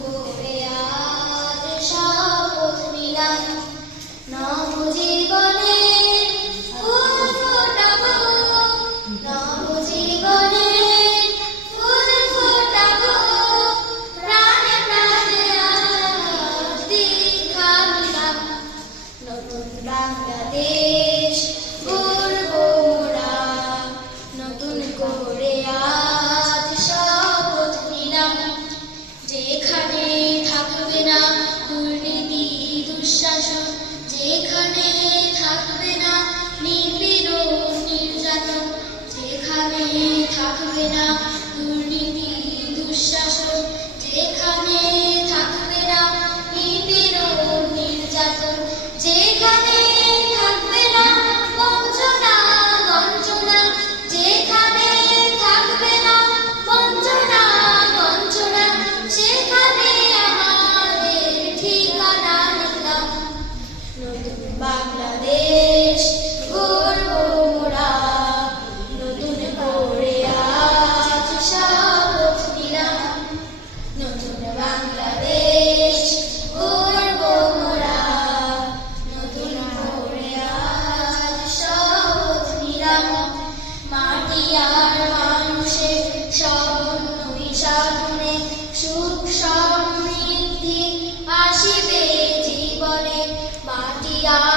করে আজ শপথ নিলাম, নবজীবনে ফুল ফোটাবো, নবজীবনে ফুল ফোটাবো, প্রাণে প্রাণে আজ দীক্ষা নিলাম। নতুন বাংলাদেশ গড়ব মোরা, নতুন করে আজ শপথ নিলাম। যেখানে থাকবে না দুর্নীতি দুঃশাসন, যেখানে থাকবে না নিপীড়ন নির্যাতন, যেখানে থাকবে না দুর্নীতি দুঃশাসন, যেখানে থাকবে না নিপীড়ন নির্যাতন, যেখানে থাকবে না বঞ্চনা বঞ্চনা, যেখানে থাকবে না বঞ্চনা বঞ্চনা, সেখানে আমাদের ঠিকানা নিলাম। নতুন বাংলাদেশ গড়ব মোরা, নতুন করে আজ শপথ নিলাম। নতুন বাংলাদেশ গড়ব মোরা, নতুন করে আজ শপথ নিলাম। মাটি আর মানুষের সমন্বয় সাধনে সুখ সমৃদ্ধি আসিবে জীবনে, মাটি আর